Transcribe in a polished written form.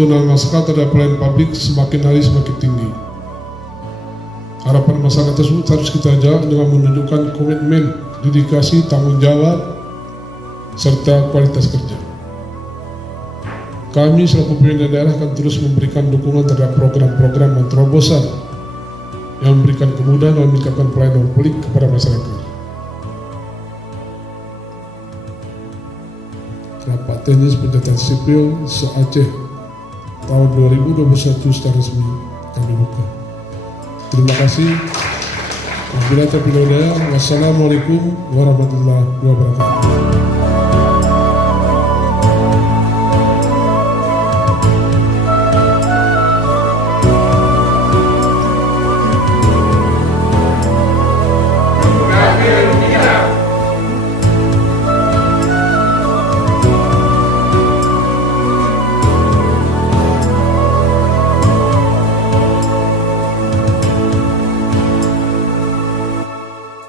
tuntunan masyarakat terhadap pelayanan publik semakin hari semakin tinggi. Harapan masyarakat tersebut harus kita jawab dengan menunjukkan komitmen, dedikasi, tanggung jawab, serta kualitas kerja. Kami selaku pemerintah daerah akan terus memberikan dukungan terhadap program-program dan terobosan yang memberikan kemudahan dan meningkatkan pelayanan publik kepada masyarakat. Rapat Teknis Pencatatan Sipil se-Aceh tahun 2021 secara resmi kami buka. Terima kasih. Wabillahi taufiq wal hidayah. Wassalamualaikum warahmatullahi wabarakatuh.